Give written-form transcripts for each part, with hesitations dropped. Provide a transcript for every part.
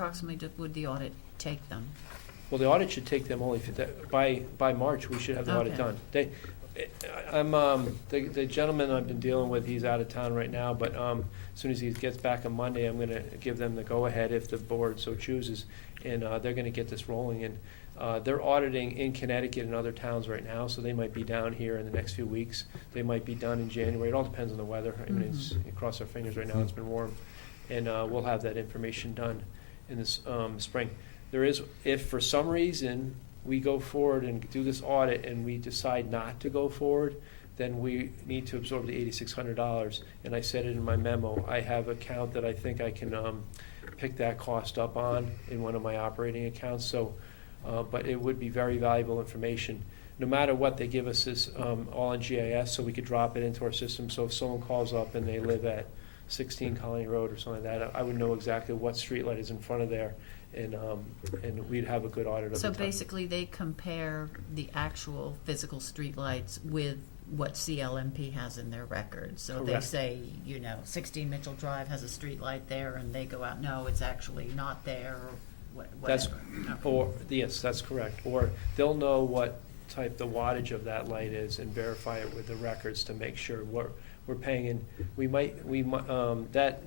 approximately would the audit take them? Well, the audit should take them only, by March, we should have the audit Okay. done. The gentleman I've been dealing with, he's out of town right now, but as soon as he gets back on Monday, I'm gonna give them the go-ahead if the board so chooses, and they're gonna get this rolling, and they're auditing in Connecticut and other towns right now, so they might be down here in the next few weeks. They might be done in January. It all depends on the weather. I mean, it's, cross our fingers right now, it's been warm, and we'll have that information done in this spring. There is, if for some reason we go forward and do this audit and we decide not to go forward, then we need to absorb the $8,600. And I said it in my memo, I have an account that I think I can pick that cost up on in one of my operating accounts. So, but it would be very valuable information. No matter what, they give us this all in GIS, so we could drop it into our system. So if someone calls up and they live at 16 Colony Road or something like that, I would know exactly what streetlight is in front of there. And we'd have a good audit of the So time. basically, they compare the actual physical streetlights with what CLMP has in their records. So they Correct. say, 16 Mitchell Drive has a streetlight there, and they go out, no, it's actually not there, or That's, whatever. Okay. or, yes, that's correct. Or they'll know what type the wattage of that light is and verify it with the records to make sure we're paying in.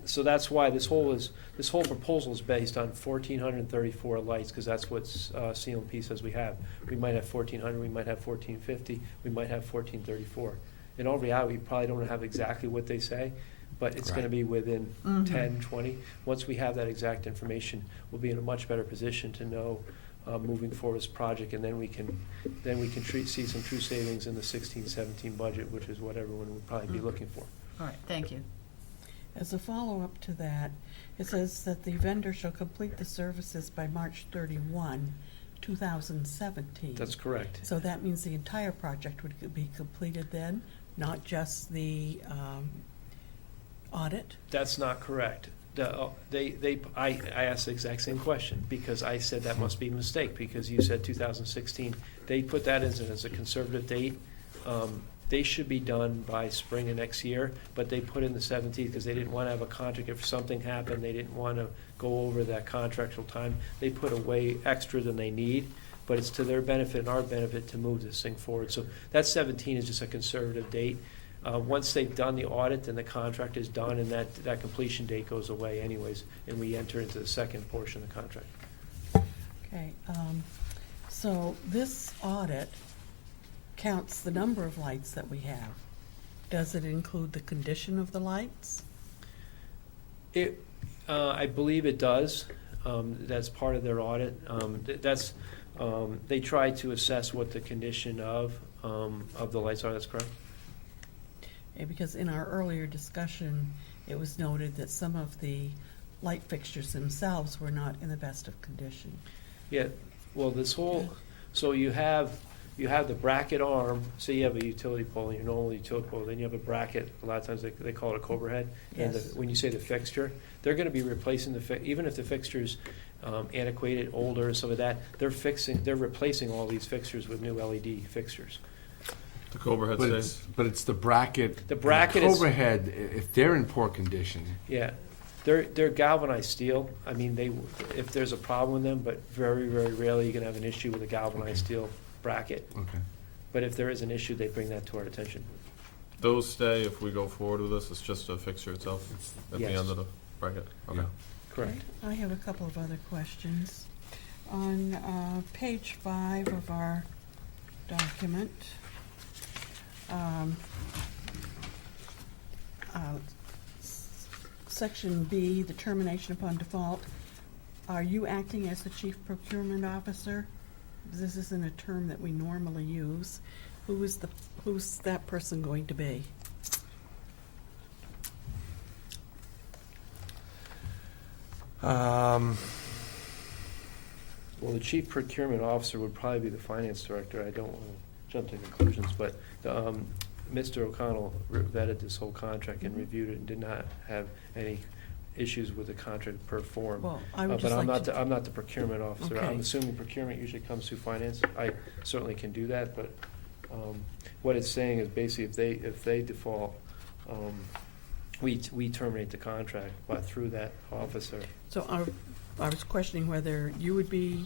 So that's why this whole proposal is based on 1,434 lights, because that's what CLMP says we have. We might have 1,400, we might have 1,450, we might have 1,434. In all reality, we probably don't have exactly what they say, but it's gonna be within 10, 20. Once we have that exact information, we'll be in a much better position to know moving forward this project, and then we can see some true savings in the 16-17 budget, which is what everyone would probably be looking for. All right, thank you. As a follow-up to that, it says that the vendor shall complete the services by March 31, 2017. That's correct. So that means the entire project would be completed then, not just the audit? That's not correct. I asked the exact same question, because I said that must be a mistake, because you said 2016. They put that as a conservative date. They should be done by spring of next year, but they put in the 17th because they didn't want to have a contract. If something happened, they didn't want to go over that contractual time. They put away extra than they need, but it's to their benefit and our benefit to move this thing forward. So that 17 is just a conservative date. Once they've done the audit, then the contract is done, and that completion date goes away anyways, and we enter into the second portion of the contract. Okay, so this audit counts the number of lights that we have. Does it include the condition of the lights? I believe it does. That's part of their audit. They try to assess what the condition of the lights are. That's correct. Yeah, because in our earlier discussion, it was noted that some of the light fixtures themselves were not in the best of condition. Yeah. Well, so you have the bracket arm. Say you have a utility pole, your normal utility pole. Then you have a bracket. A lot of times they call it a cobra head. Yes. And when you say the fixture, they're going to be replacing even if the fixture's antiquated, older, some of that. They're replacing all these fixtures with new LED fixtures. The Cobra head stays. But it's the bracket. The bracket is- Cobra head, if they're in poor condition. Yeah, they're galvanized steel. I mean, if there's a problem with them, but very, very rarely you're gonna have an issue with a galvanized steel bracket. Okay. But if there is an issue, they bring that to our attention. Those stay if we go forward with this. It's just a fixture itself at the Yes. end of the bracket. Okay. Yeah. Correct. Okay, I have a couple of other questions. On page 5 of our document, Section B, the termination upon default, are you acting as the chief procurement officer? This isn't a term that we normally use. Who's that person going to be? Well, the chief procurement officer would probably be the finance director. I don't want to jump to conclusions, but Mr. O'Connell vetted this whole contract and reviewed it and did not have any issues with the contract per form. Well, I would But just like to... I'm not the procurement officer. Okay. I'm assuming procurement usually comes through finance. I certainly can do that, but what it's saying is basically if they default, we terminate the contract, but through that officer. So I was questioning whether you would be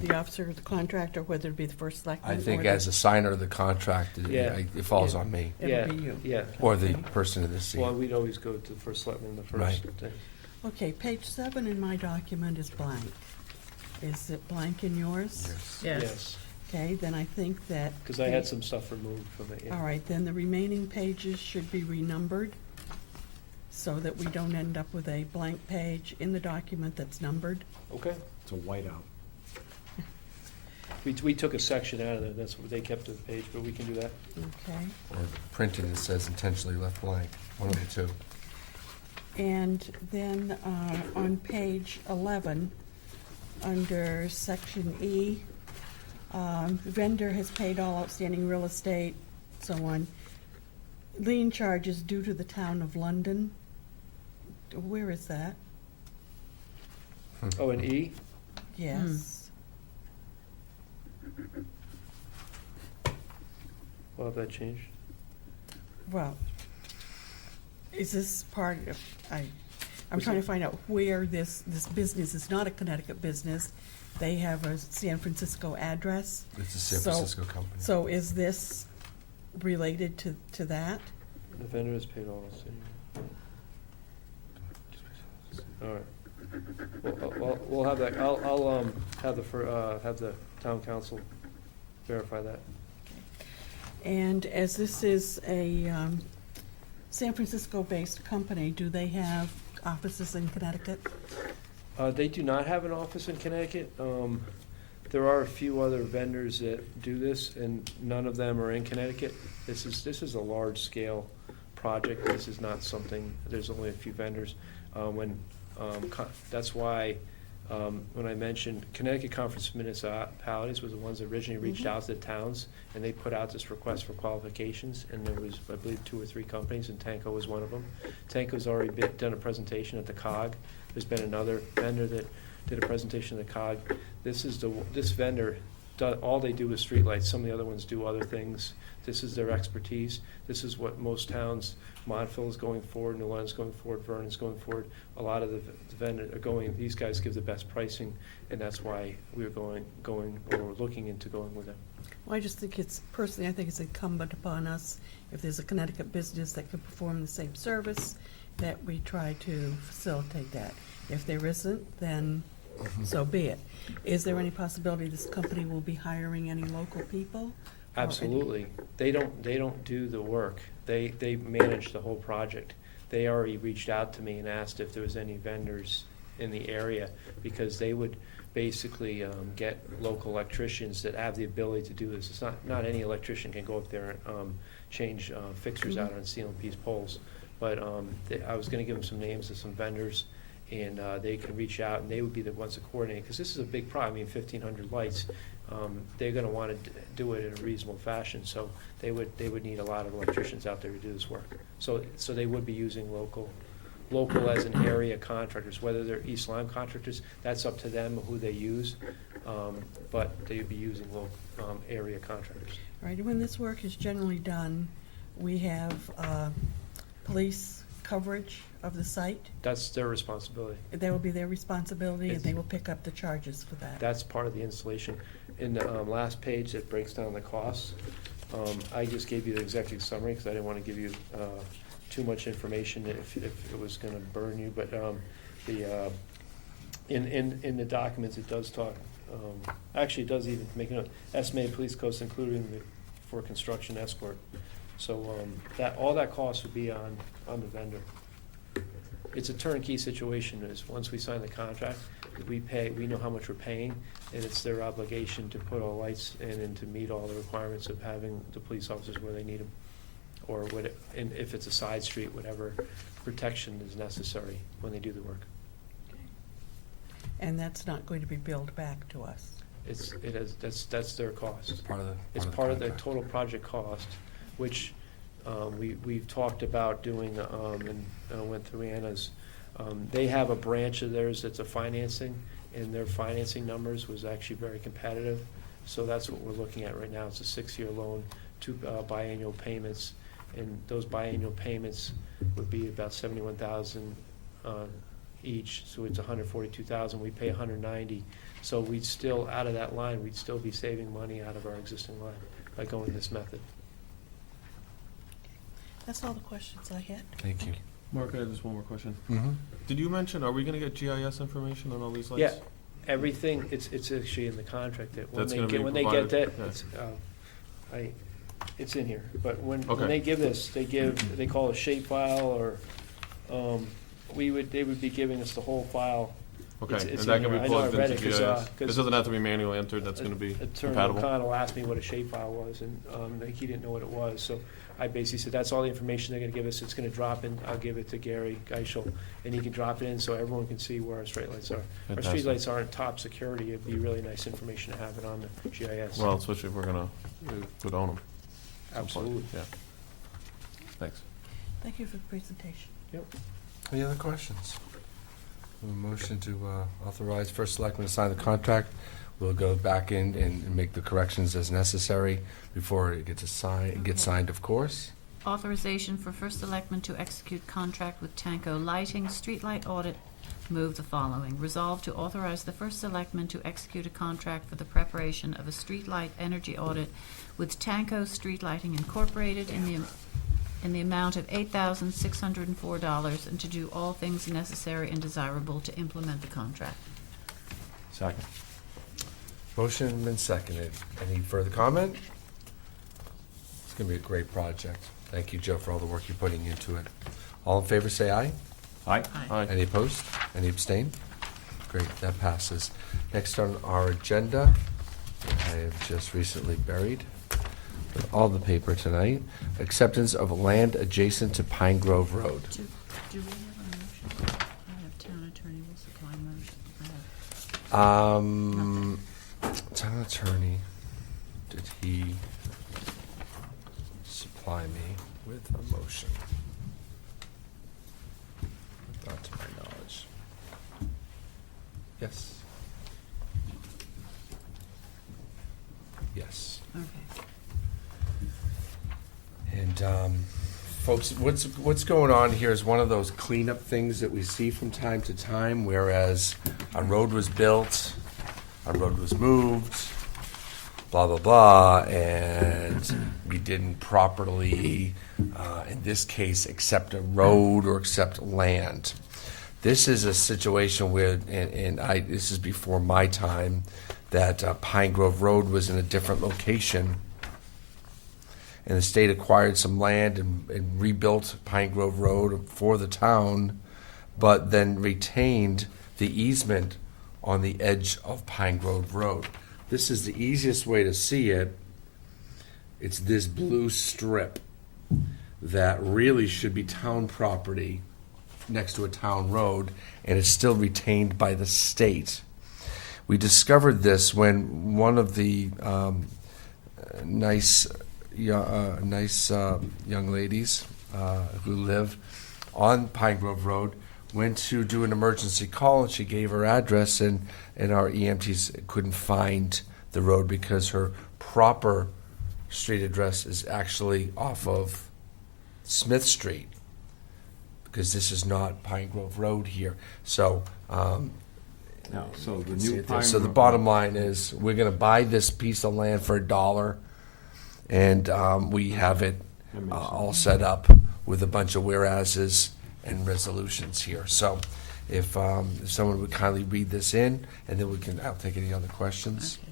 the officer of the contract, or whether it'd be the first selectman. I think or the- as a signer of the contract, Yeah. it falls on me, It'll Yeah, be you. yeah. or the Okay. person in the seat. Well, we'd always go to the first selectman, the Right. first thing. Okay, page 7 in my document is blank. Is it blank in yours? Yes. Yes. Okay, then I think that. Because I had some stuff removed from it, yeah. All right, then the remaining pages should be renumbered, so that we don't end up with a blank page in the document that's numbered. Okay. It's a whiteout. We took a section out of there, that's what they kept the page, but we can do that. Okay, Or printing that says intentionally left blank, one of the two. and then on page 11, under section E, vendor has paid all outstanding real estate, so on. Lien charges due to the town of London. Where is that? Oh, and E? Yes. We'll have that changed. Well, is this part of, I'm Was trying it- to find out where this business is not a Connecticut business. They have a San Francisco address. It's a San So- Francisco company. So is this related to that? The vendor has paid all, so. All right. We'll have that, I'll have the town council verify that. And as this is a San Francisco-based company, do they have offices in Connecticut? They do not have an office in Connecticut. There are a few other vendors that do this, and none of them are in Connecticut. This is a large-scale project. This is not something, there's only a few vendors. That's why, when I mentioned Connecticut Conference of Municipalities was the ones that originally reached out to the towns, and they put out this request for qualifications, and there was, I believe, 2 or 3 companies, and Tanco was one of them. Tanco's already done a presentation at the COG. There's been another vendor that did a presentation at the COG. This vendor, all they do is streetlights. Some of the other ones do other things. This is their expertise. This is what most towns, Montville is going forward, New London's going forward, Vernon's going forward. A lot of the vendors are going, these guys give the best pricing, and that's why we're we're looking into going with them. Well, I just think personally, I think it's incumbent upon us, if there's a Connecticut business that could perform the same service, that we try to facilitate that. If there isn't, then so be it. Is there any possibility this company will be hiring any local people? Or any- Absolutely. They don't do the work. They manage the whole project. They already reached out to me and asked if there was any vendors in the area, because they would basically get local electricians that have the ability to do this. It's not any electrician can go up there and change fixtures out on steel and piece poles. But I was gonna give them some names of some vendors, and they could reach out, and they would be the ones to coordinate, because this is a big problem. I mean, 1,500 lights. They're gonna wanna do it in a reasonable fashion, so they would need a lot of electricians out there to do this work. So they would be using local as in area contractors, whether they're East Lyme contractors, that's up to them who they use, but they'd be using local, area contractors. Right, when this work is generally done, we have police coverage of the site. That's their responsibility. That will be their responsibility, and It's- they will pick up the charges for that. That's part of the installation. In the last page that breaks down the costs, I just gave you the executive summary, because I didn't want to give you too much information if it was going to burn you, but in the documents, it does talk, actually, it does even make a note, estimated police costs including for construction escort. So all that cost would be on the vendor. It's a turnkey situation. Is once we sign the contract, we know how much we're paying, and it's their obligation to put all lights in and to meet all the requirements of having the police officers where they need them. Or and if it's a side street, whatever protection is necessary when they do the work. And that's not going to be billed back to us. That's their cost. It's part of the. It's part of the contract. total project cost, which we've talked about doing, and went through Anna's. They have a branch of theirs that's a financing, and their financing numbers was actually very competitive. So that's what we're looking at right now. It's a 6-year loan, 2 biannual payments, and those biannual payments would be about $71,000 each, so it's 142,000, we pay 190. So we'd still, out of that line, we'd still be saving money out of our existing line by going this method. That's all the questions I had. Thank you. Mark, I have just one more question. Mm-hmm. Did you mention, are we gonna get GIS information on all these lights? Yeah, everything, it's actually in the contract that when That's they gonna get, be when they get that, provided? Yeah. it's in here, but when Okay. they give this, they call it a shape file, or, they would be giving us the whole file. Okay, It's and in that can here. be I know I plugged read into it 'cause, GIS? 'cause This doesn't have to be manually entered, that's gonna be Attorney compatible? O'Connell asked me what a shapefile was, and like, he didn't know what it was, so I basically said, that's all the information they're gonna give us, it's gonna drop in, I'll give it to Gary Geishel, and he can drop it in so everyone can see where our streetlights are. Our Fantastic. streetlights aren't top security, it'd be really nice information to have it on the GIS. Well, especially if we're gonna, could own them. Absolutely. Yeah. Thanks. Thank you for the presentation. Any other questions? A motion to authorize First Selectman to sign the contract. We'll go back in and make the corrections as necessary before it gets signed, of course. Authorization for First Selectman to execute contract with Tanco Lighting Streetlight Audit. Move the following. Resolve to authorize the First Selectman to execute a contract for the preparation of a streetlight energy audit with Tanco Street Lighting Incorporated in the amount of $8,604, and to do all things necessary and desirable to implement the contract. Second. Motion been seconded. Any further comment? It's gonna be a great project. Thank you, Joe, for all the work you're putting into it. All in favor, say aye. Aye. Aye. Any opposed? Any abstain? Great, that passes. Next on our agenda, I have just recently buried with all the paper tonight, acceptance of land adjacent to Pine Grove Road. Do we have a motion? I have town attorney will supply motion. I have Town attorney, did he supply me with a motion? Not to my knowledge. Yes. Yes. Okay. And, folks, what's going on here is one of those cleanup things that we see from time to time, whereas a road was built, a road was moved, blah, blah, blah, and we didn't properly, in this case, accept a road or accept land. This is a situation where, this is before my time, that Pine Grove Road was in a different location, and the state acquired some land and rebuilt Pine Grove Road for the town, but then retained the easement on the edge of Pine Grove Road. This is the easiest way to see it. It's this blue strip that really should be town property next to a town road, and it's still retained by the state. We discovered this when one of the nice young ladies who live on Pine Grove Road went to do an emergency call, and she gave her address, and our EMTs couldn't find the road because her proper street address is actually off of Smith Street, because this is not Pine Grove Road here. So No, so you the can see new it there. Pine So the Grove- bottom line is, we're going to buy this piece of land for $1, and we have it That makes all set up with a bunch of whereases and resolutions here. So if someone would kindly read this in, and then I'll take any other questions. Okay.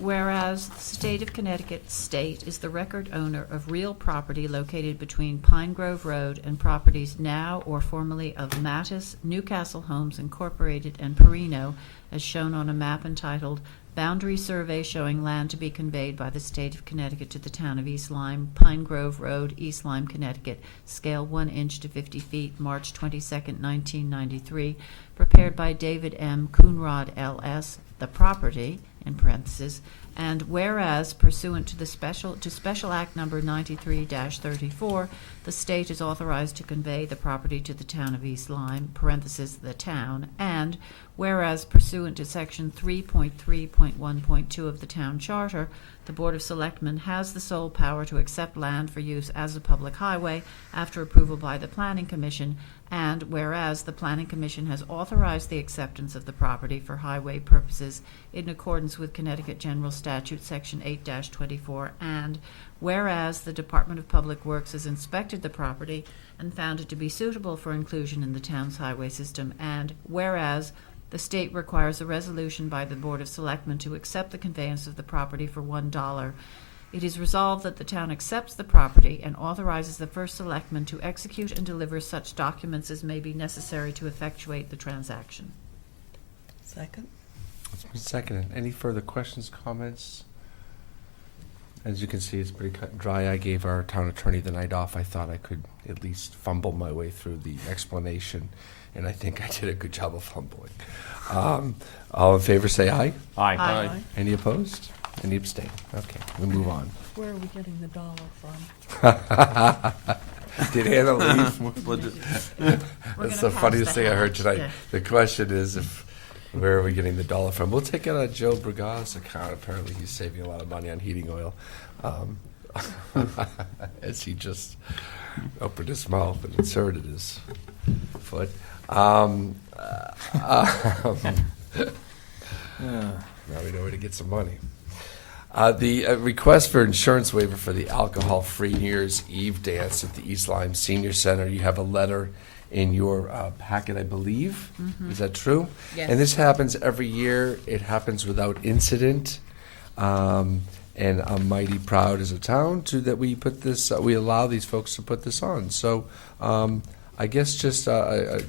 Whereas the state of Connecticut is the record owner of real property located between Pine Grove Road and properties now or formerly of Mattis, Newcastle Homes Incorporated, and Perino, as shown on a map entitled Boundary Survey showing land to be conveyed by the state of Connecticut to the town of East Lyme, Pine Grove Road, East Lyme, Connecticut, scale 1 inch to 50 feet, March 22nd, 1993, prepared by David M. Coonrod, L.S., the property, in parentheses, and whereas pursuant to Special Act Number 93-34, the state is authorized to convey the property to the town of East Lyme, parentheses, the town, and whereas pursuant to Section 3.3.1.2 of the town charter, the Board of Selectmen has the sole power to accept land for use as a public highway after approval by the Planning Commission, And whereas the Planning Commission has authorized the acceptance of the property for highway purposes in accordance with Connecticut General Statute, Section 8-24, and whereas the Department of Public Works has inspected the property and found it to be suitable for inclusion in the town's highway system, and whereas the state requires a resolution by the Board of Selectmen to accept the conveyance of the property for $1, it is resolved that the town accepts the property and authorizes the first selectman to execute and deliver such documents as may be necessary to effectuate the transaction. Second? It's been seconded. Any further questions, comments? As you can see, it's pretty cut and dry. I gave our town attorney the night off. I thought I could at least fumble my way through the explanation, and I think I did a good job of fumbling. All in favor, say aye. Aye. Aye. Any opposed? Any abstain? Okay, we'll move on. Where are we getting the dollar from? Did Anna leave? We're That's gonna the pass funniest the thing I heard hat. tonight. Yeah. The question is where are we getting the dollar from? We'll take it on Joe Braga's account. Apparently he's saving a lot of money on heating oil. As he just opened his mouth and inserted his foot. Now we know where to get some money. The request for insurance waiver for the alcohol-free New Year's Eve dance at the East Lyme Senior Center. You have a letter in your packet, I believe. Is that true? Yes. And this happens every year. It happens without incident. And I'm mighty proud as a town that we put this. We allow these folks to put this on. So I guess just a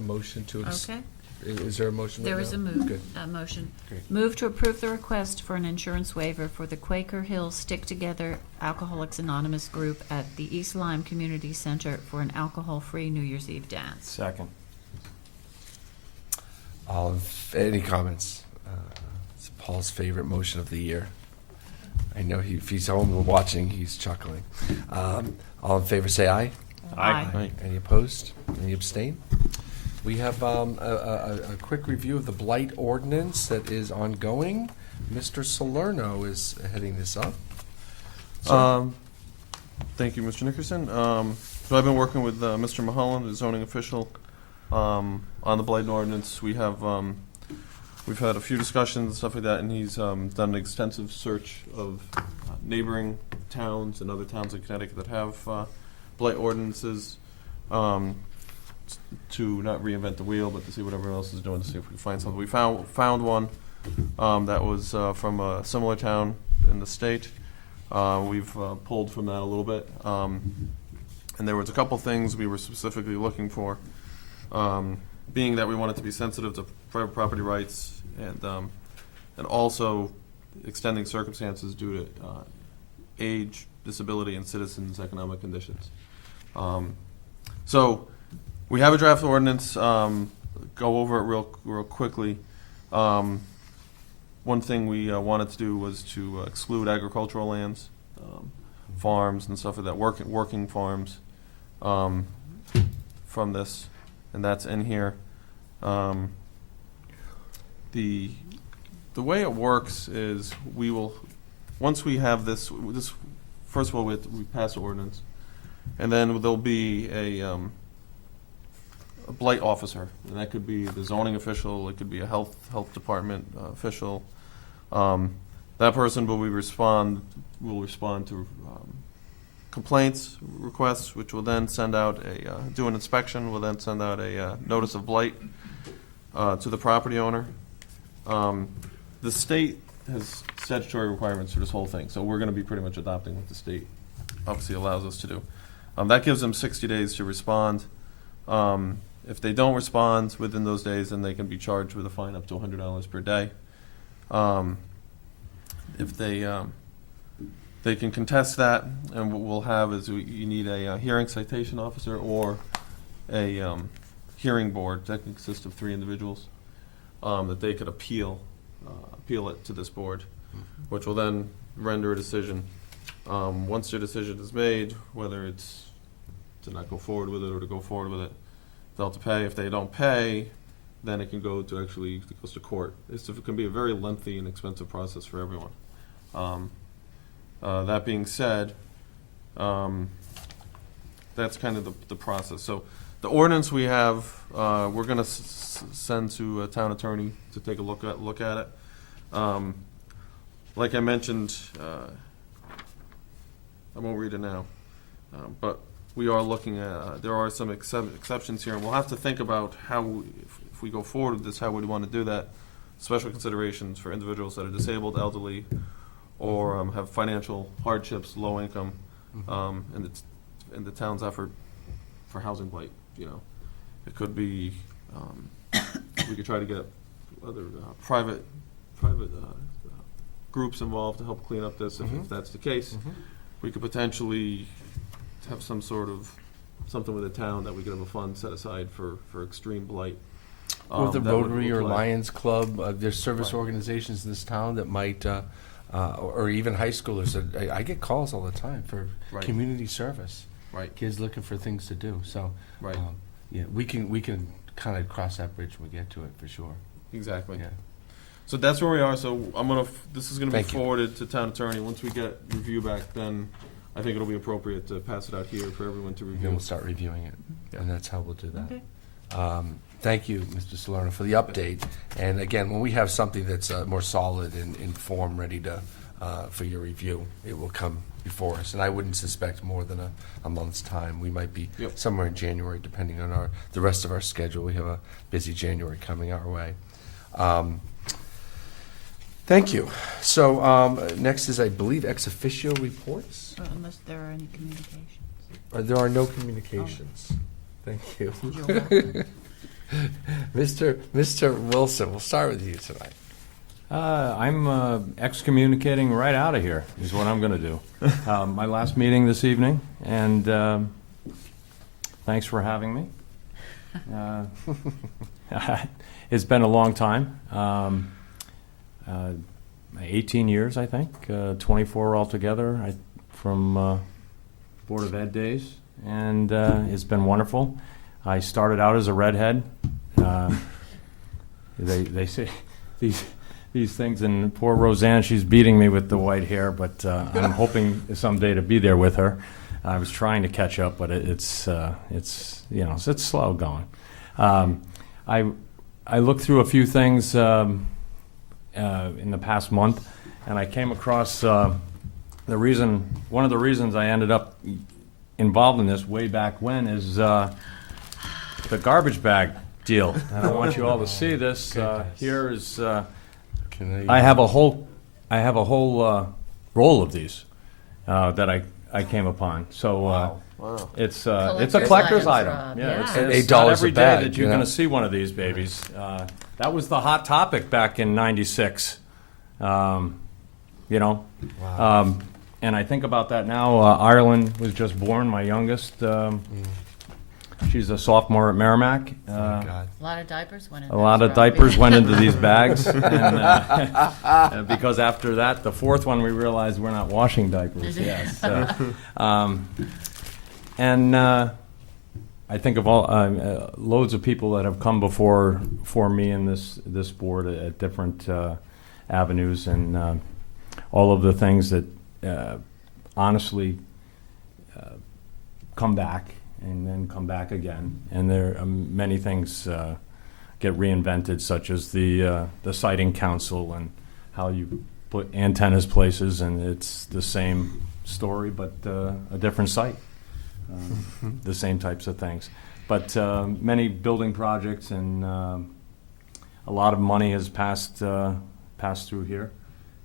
motion to. Okay. Is there a motion? There right is now? a move, Good. a motion. Great. Move to approve the request for an insurance waiver for the Quaker Hill Stick Together Alcoholics Anonymous group at the East Lyme Community Center for an alcohol-free New Year's Eve dance. Second. Any comments? It's Paul's favorite motion of the year. I know if he's home and watching, he's chuckling. All in favor, say aye. Aye. Any opposed? Any abstain? We have a quick review of the blight ordinance that is ongoing. Mr. Salerno is heading this up. Thank you, Mr. Nickerson. So I've been working with Mr. Mulholland, the zoning official, on the blight ordinance. We've had a few discussions and stuff like that, and he's done an extensive search of neighboring towns and other towns in Connecticut that have blight ordinances, to not reinvent the wheel, but to see what everyone else is doing, to see if we can find something. We found one that was from a similar town in the state. We've pulled from that a little bit, and there was a couple things we were specifically looking for, being that we wanted to be sensitive to private property rights, and also extending circumstances due to age, disability, and citizens' economic conditions. So we have a draft ordinance. Go over it real quickly. One thing we wanted to do was to exclude agricultural lands, farms and stuff like that, working farms, from this, and that's in here. The way it works is we will, once we have this first of all we pass the ordinance, and then there'll be a blight officer, and that could be the zoning official, it could be a health department official. That person will respond to complaints, requests, which will then send out do an inspection, will then send out a notice of blight to the property owner. The state has statutory requirements for this whole thing, so we're going to be pretty much adopting what the state obviously allows us to do. That gives them 60 days to respond. If they don't respond within those days, then they can be charged with a fine up to $100 per day. If they can contest that, and what we'll have is you need a hearing citation officer or a hearing board that can consist of 3 individuals that they could appeal it to this board, which will then render a decision. Once their decision is made, whether it's to not go forward with it or to go forward with it, they'll have to pay. If they don't pay, then it can go to it goes to court. It can be a very lengthy and expensive process for everyone. That being said, that's kind of the process. So The ordinance we have, we're gonna send to a town attorney to take a look at it. Like I mentioned, I won't read it now, but we are looking at, there are some exceptions here, and we'll have to think about how, if we go forward with this, how we want to do that. Special considerations for individuals that are disabled, elderly, or have financial hardships, low income, and the town's effort for housing blight. It could be, we could try to get other private groups involved to help clean up this, if that's the case. We could potentially have some sort of, something with the town that we could have a fund set aside for extreme blight. Or the that would Rotary or apply. Lions Club, there's service Right. organizations in this town that might, or even high schoolers. I get calls all the time for Right. community service. Right. Kids looking for things to do. So, Right. yeah, we can kind of cross that bridge when we get to it for sure. Exactly. Yeah. So that's where we are. So this is gonna be Thank you. forwarded to town attorney. Once we get review back, then I think it'll be appropriate to pass it out here for everyone to Then review. we'll start reviewing it, Yeah. and that's how we'll do that. Okay. Thank you, Mr. Salerno, for the update. And again, when we have something that's more solid and in form, ready to for your review, it will come before us. And I wouldn't suspect more than a month's time. We might be Yep. somewhere in January, depending on the rest of our schedule. We have a busy January coming our way. Thank you. So next is, I believe, ex officio reports. Unless there are any communications. There are no communications. Thank you. You're welcome. Mr. Wilson, we'll start with you tonight. I'm excommunicating right out of here, is what I'm going to do. My last meeting this evening, and thanks for having me. It's been a long time. 18 years, I think, 24 altogether from Board of Ed days, and it's been wonderful. I started out as a redhead. They say these things, and poor Roseanne, she's beating me with the white hair, but I'm hoping someday to be there with her. I was trying to catch up, but it's slow going. I looked through a few things in the past month, and I came across one of the reasons I ended up involved in this way back when is the garbage bag deal. And I want you all to see this. Here is I have a whole roll of these that I came upon. So Wow. it's a Collector's collector's items, item. Rob. Yeah, Yeah. it's And not $8 a every day bag, that you're you know? going to see one of these babies. That was the hot topic back in '96. Wow. And I think about that now. Ireland was just born, my youngest. She's a sophomore at Merrimack. Oh, my God. A lot of diapers went in. A lot of diapers went into these bags, and because after that, the fourth one, we realized we're not washing diapers. Yes, and I think of all loads of people that have come before me in this board at different avenues, and all of the things that honestly come back and then come back again. And there are many things get reinvented, such as the siting council and how you put antennas places, and it's the same story but a different site. The same types of things. But many building projects, and a lot of money has passed through here.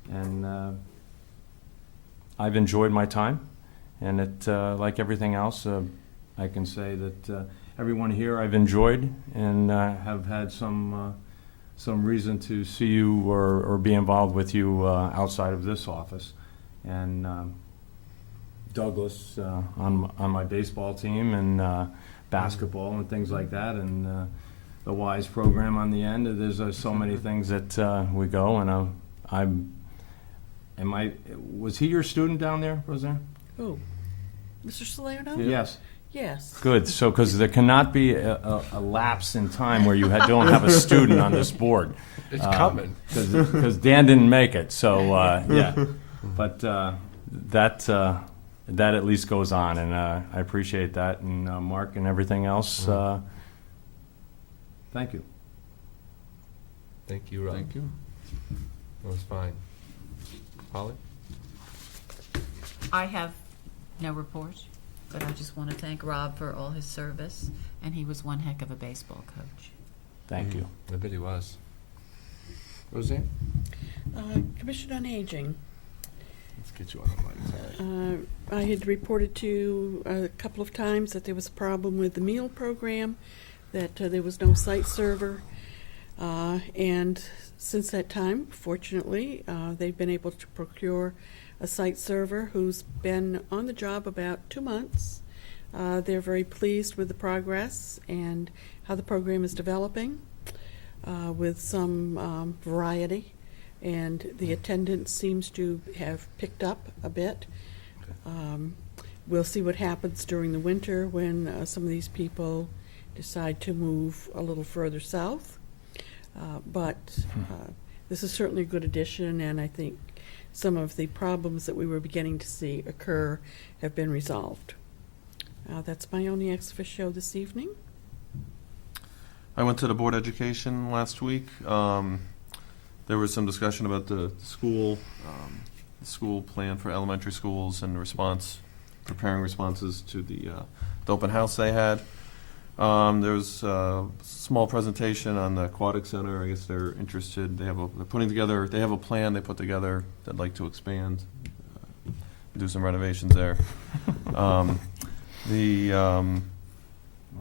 And I've enjoyed my time. And it, like everything else, I can say that everyone here I've enjoyed, and have had some reason to see you or be involved with you outside of this office. And Douglas on my baseball team, and basketball and things like that, and the WISE program on the end. There's so many things that we go, and was he your student down there, Roseanne? Oh, Mr. Salerno? Yes. Yes. Good. So, because there cannot be a lapse in time where you don't have a student on this board. It's coming. Because Dan didn't make it. So, yeah. But that at least goes on, and I appreciate that. And Mark and everything else, thank you. Thank you, Rob. Thank you. That was fine. Holly? I have no report, but I just want to thank Rob for all his service, and he was one heck of a baseball coach. Thank you. I bet he was. Roseanne? Commission on Aging. Let's get you on the mic. I had reported to you a couple of times that there was a problem with the meal program, that there was no site server. And since that time, fortunately, they've been able to procure a site server who's been on the job about 2 months. They're very pleased with the progress and how the program is developing, with some variety, and the attendance seems to have picked up a bit. We'll see what happens during the winter when some of these people decide to move a little further south. But this is certainly a good addition, and I think some of the problems that we were beginning to see occur have been resolved. That's my only ex officio this evening. I went to the Board of Education last week. There was some discussion about the school plan for elementary schools and preparing responses to the open house they had. There was a small presentation on the aquatic center. I guess they're interested. They have a plan they put together. They'd like to expand, do some renovations there. Why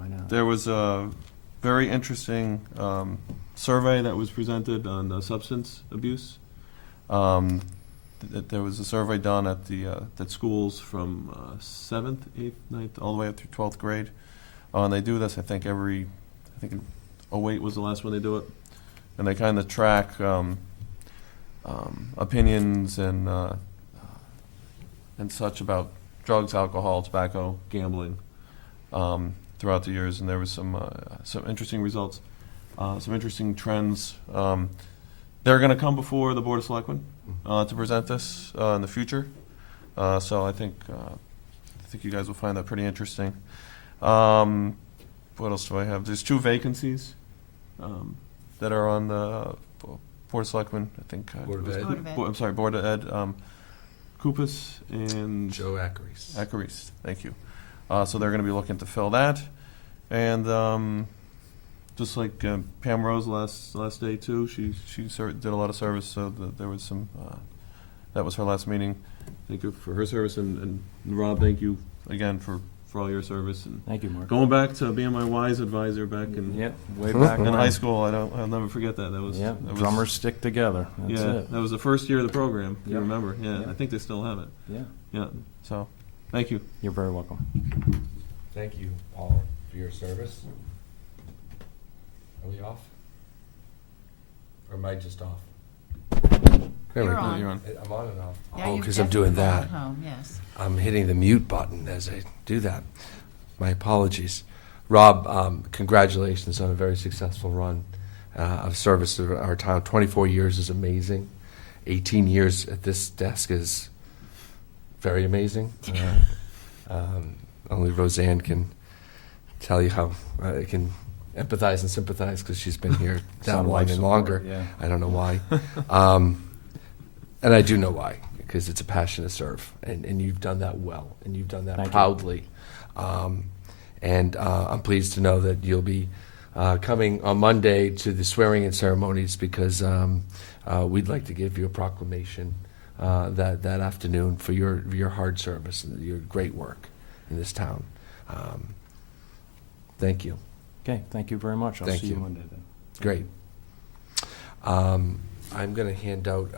not? There was a very interesting survey that was presented on substance abuse. There was a survey done at schools from 7th, 8th, 9th, all the way up through 12th grade. And they do this, I think in 2008 was the last one they do it. And they kind of track opinions and such about drugs, alcohol, tobacco, gambling throughout the years. And there was some interesting results, some interesting trends. They're going to come before the Board of Selectmen to present this in the future. So I think you guys will find that pretty interesting. What else do I have? There's 2 vacancies that are on the Board of Selectmen. I think Board of Ed. Board of Ed. I'm sorry, Board of Ed. Kupis and Joe Acaris. Acaris. Thank you. So they're going to be looking to fill that, and just like Pam Rose last day too, she did a lot of service. So there was some. That was her last meeting. Thank you for her service, and Rob, thank you again for all your service, and Thank you, Mark. going back to being my WISE advisor back in Way back in when. high school. I'll never forget that. That was Drummers stick together. That's yeah, it. that was the first year of the program. If you Yep. remember? Yeah, Yep. I think they still have it. Yeah. Yeah. So, thank you. You're very welcome. Thank you, Paul, for your service. Are we off? Or am I just off? There we You're go. on. You're on. I'm on and off. Yeah, Oh, you've because I'm doing definitely that. fallen home, yes. I'm hitting the mute button as I do that. My apologies. Rob, congratulations on a very successful run of service to our town. 24 years is amazing. 18 years at this desk is very amazing. Only Roseanne can tell you how I can empathize and sympathize because she's been here that Some long life and support, longer. yeah. I don't know why. And I do know why, because it's a passion to serve, and you've done that well, and you've done that Thank you. proudly. And I'm pleased to know that you'll be coming on Monday to the swearing-in ceremonies, because we'd like to give you a proclamation that afternoon for your hard service and your great work in this town. Thank you. Okay, thank you very much. I'll Thank see you you. Monday then. Great. I'm going to hand out